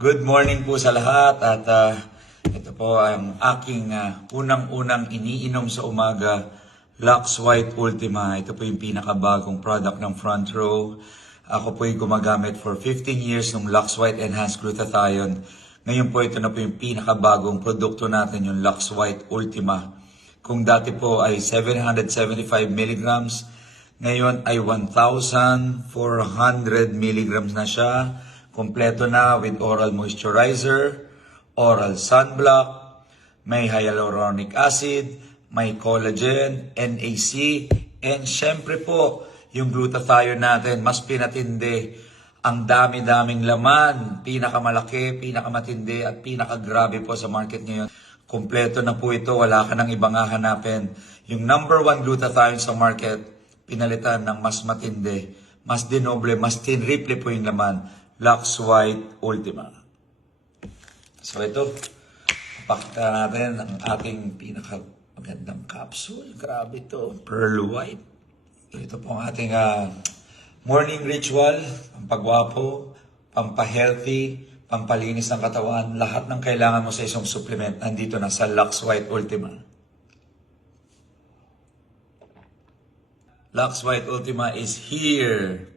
Good morning po sa lahat at ito po ang aking unang-unang iniinom sa umaga, Lux White Ultima. Ito po yung pinakabagong product ng Front Row. Ako po yung gumagamit for 15 years ng Lux White Enhanced Glutathione. Ngayon po ito na po yung pinakabagong produkto natin, yung Lux White Ultima. Kung dati po ay 775 milligrams, ngayon ay 1,400 milligrams na siya. Kompleto na with oral moisturizer, oral sunblock, may hyaluronic acid, may collagen, NAC, and syempre po, yung glutathione natin, mas pinatindi. Ang dami-daming laman, pinakamalaki, pinakamatindi, at pinakagrabe po sa market ngayon. Kompleto na po ito, wala ka nang ibang hahanapin. Yung number 1 glutathione sa market, pinalitan ng mas matindi, mas dinoble, mas tinriple po yung laman. Lux White Ultima. So ito, pakita natin ang ating pinakamagandang capsule. Grabe ito, Pearl White. Ito po ang ating morning ritual, pampagwapo, pampahealthy, pampalinis ng katawan. Lahat ng kailangan mo sa isang supplement, nandito na sa Lux White Ultima. Lux White Ultima is here.